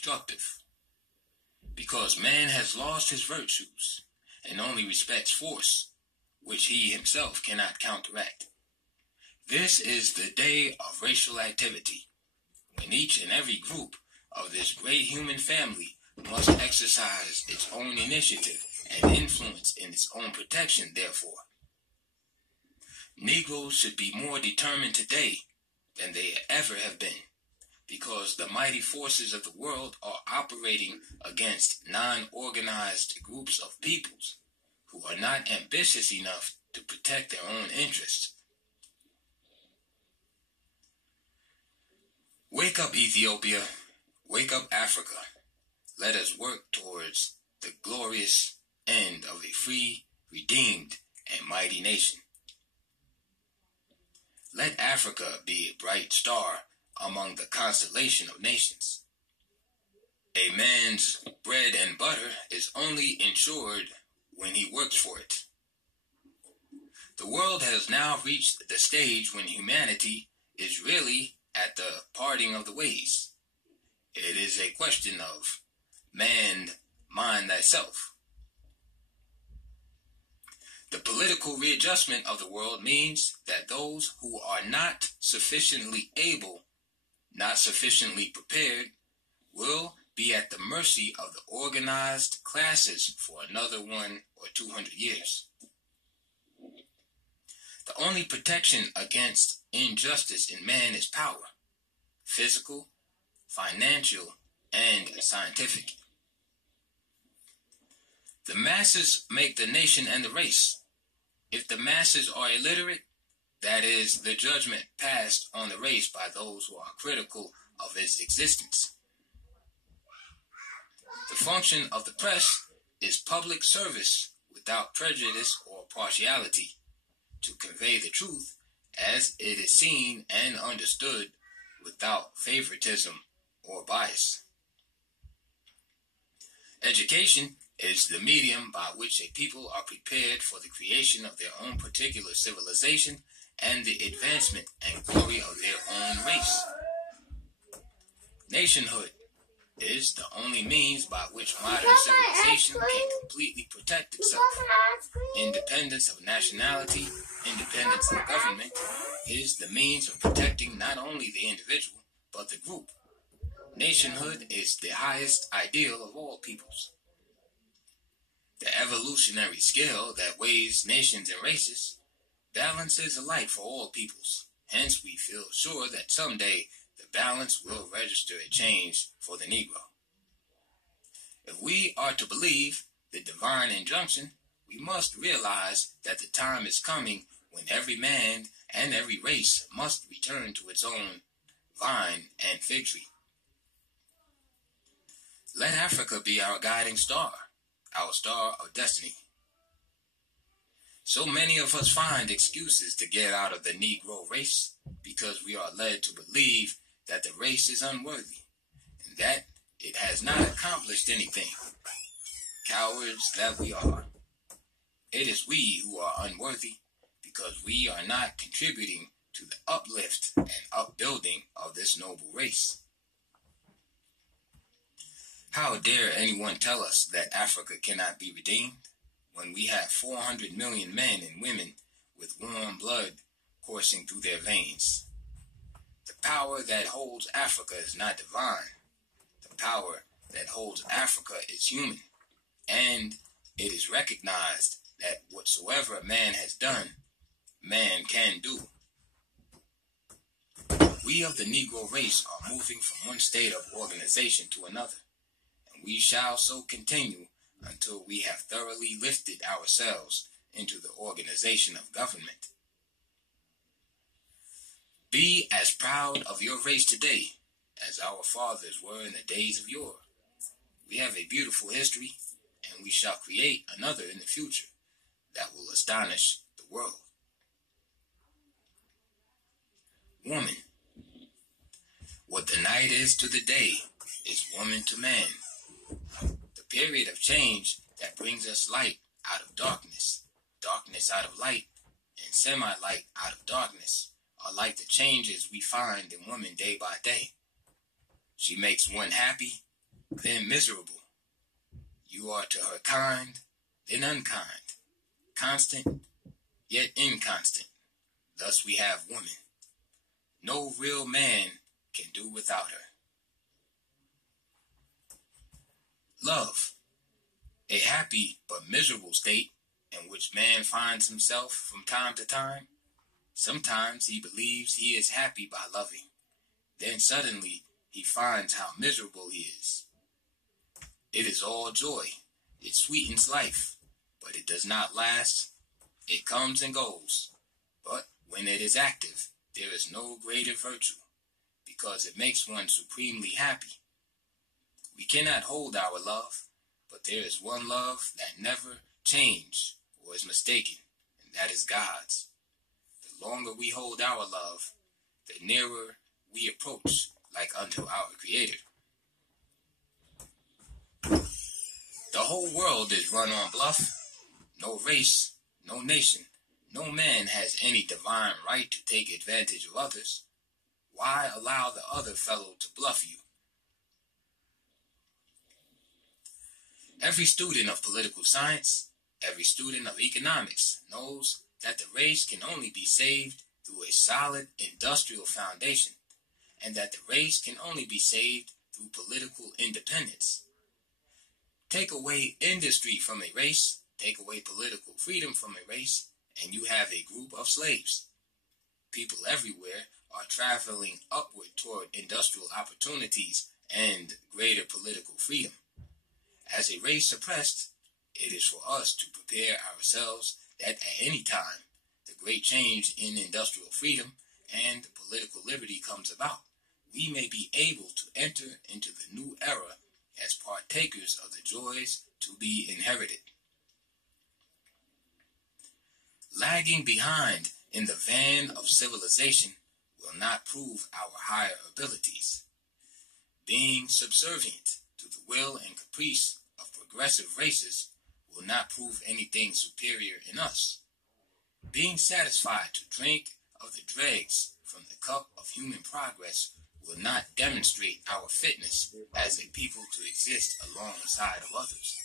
destructive, because man has lost his virtues and only respects force, which he himself cannot counteract. This is the day of racial activity, when each and every group of this great human family must exercise its own initiative and influence in its own protection, therefore. Negroes should be more determined today than they ever have been, because the mighty forces of the world are operating against non-organized groups of peoples who are not ambitious enough to protect their own interests. Wake up, Ethiopia. Wake up, Africa. Let us work towards the glorious end of a free, redeemed, and mighty nation. Let Africa be a bright star among the constellation of nations. A man's bread and butter is only ensured when he works for it. The world has now reached the stage when humanity is really at the parting of the ways. It is a question of man, mind thyself. The political readjustment of the world means that those who are not sufficiently able, not sufficiently prepared, will be at the mercy of the organized classes for another 100 or 200 years. The only protection against injustice in man is power, physical, financial, and scientific. The masses make the nation and the race. If the masses are illiterate, that is the judgment passed on the race by those who are critical of its existence. The function of the press is public service without prejudice or partiality, to convey the truth as it is seen and understood without favoritism or bias. Education is the medium by which a people are prepared for the creation of their own particular civilization and the advancement and glory of their own race. Nationhood is the only means by which modern civilization can completely protect itself. Independence of nationality, independence of government, is the means of protecting not only the individual, but the group. Nationhood is the highest ideal of all peoples. The evolutionary scale that weighs nations and races balances alike for all peoples. Hence, we feel sure that someday the balance will register a change for the Negro. If we are to believe the divine injunction, we must realize that the time is coming when every man and every race must return to its own vine and fig tree. Let Africa be our guiding star, our star of destiny. So many of us find excuses to get out of the Negro race because we are led to believe that the race is unworthy and that it has not accomplished anything. Cowards that we are. It is we who are unworthy because we are not contributing to the uplift and upbuilding of this noble race. How dare anyone tell us that Africa cannot be redeemed when we have 400 million men and women with warm blood coursing through their veins? The power that holds Africa is not divine. The power that holds Africa is human, and it is recognized that whatsoever man has done, man can do. We of the Negro race are moving from one state of organization to another, and we shall so continue until we have thoroughly lifted ourselves into the organization of government. Be as proud of your race today as our fathers were in the days of yore. We have a beautiful history, and we shall create another in the future that will astonish the world. Woman. What the night is to the day is woman to man. The period of change that brings us light out of darkness, darkness out of light, and semi-light out of darkness are like the changes we find in woman day by day. She makes one happy, then miserable. You are to her kind, then unkind, constant, yet inconstant. Thus we have woman. No real man can do without her. Love, a happy but miserable state in which man finds himself from time to time. Sometimes he believes he is happy by loving. Then suddenly he finds how miserable he is. It is all joy. It sweetens life, but it does not last. It comes and goes. But when it is active, there is no greater virtue, because it makes one supremely happy. We cannot hold our love, but there is one love that never changes or is mistaken, and that is God's. The longer we hold our love, the nearer we approach like unto our Creator. The whole world is run on bluff. No race, no nation, no man has any divine right to take advantage of others. Why allow the other fellow to bluff you? Every student of political science, every student of economics knows that the race can only be saved through a solid industrial foundation, and that the race can only be saved through political independence. Take away industry from a race, take away political freedom from a race, and you have a group of slaves. People everywhere are traveling upward toward industrial opportunities and greater political freedom. As a race suppressed, it is for us to prepare ourselves that at any time the great change in industrial freedom and political liberty comes about, we may be able to enter into the new era as partakers of the joys to be inherited. Lagging behind in the van of civilization will not prove our higher abilities. Being subservient to the will and caprice of progressive races will not prove anything superior in us. Being satisfied to drink of the dregs from the cup of human progress will not demonstrate our fitness as a people to exist alongside of others.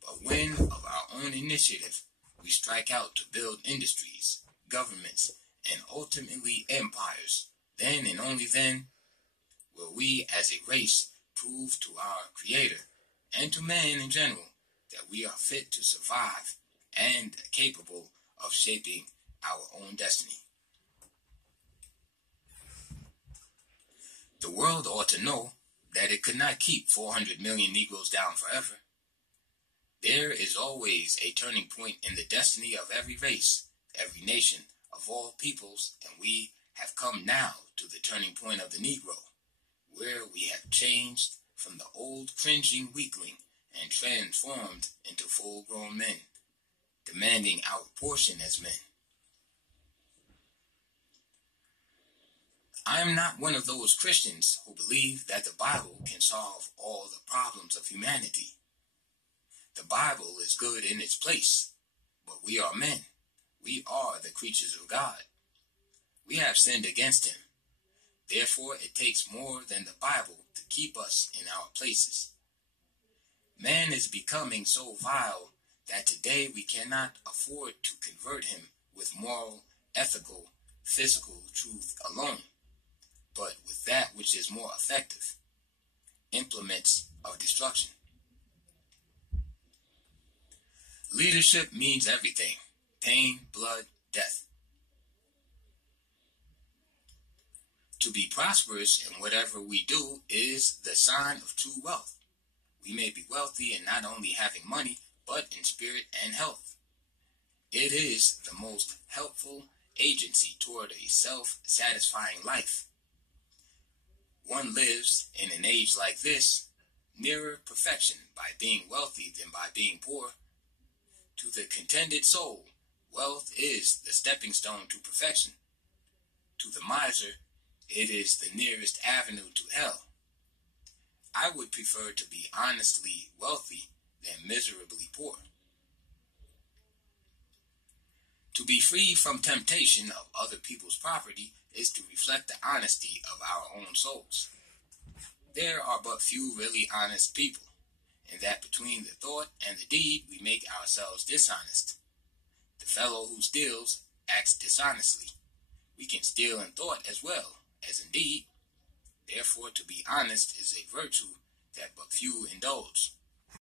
But when, of our own initiative, we strike out to build industries, governments, and ultimately empires, then and only then will we as a race prove to our Creator and to man in general that we are fit to survive and capable of shaping our own destiny. The world ought to know that it could not keep 400 million Negroes down forever. There is always a turning point in the destiny of every race, every nation, of all peoples, and we have come now to the turning point of the Negro, where we have changed from the old cringing weakling and transformed into full-grown men, demanding our portion as men. I am not one of those Christians who believe that the Bible can solve all the problems of humanity. The Bible is good in its place, but we are men. We are the creatures of God. We have sinned against Him. Therefore, it takes more than the Bible to keep us in our places. Man is becoming so vile that today we cannot afford to convert him with moral, ethical, physical truth alone, but with that which is more effective, implements of destruction. Leadership means everything: pain, blood, death. To be prosperous in whatever we do is the sign of true wealth. We may be wealthy in not only having money, but in spirit and health. It is the most helpful agency toward a self-satisfying life. One lives in an age like this nearer perfection by being wealthy than by being poor. To the contented soul, wealth is the stepping stone to perfection. To the miser, it is the nearest avenue to hell. I would prefer to be honestly wealthy than miserably poor. To be free from temptation of other people's property is to reflect the honesty of our own souls. there are but few really honest people, and that between the thought and the deed we make ourselves dishonest. The fellow who steals acts dishonestly. We can steal in thought as well as in deed. Therefore, to be honest is a virtue that but few indulge.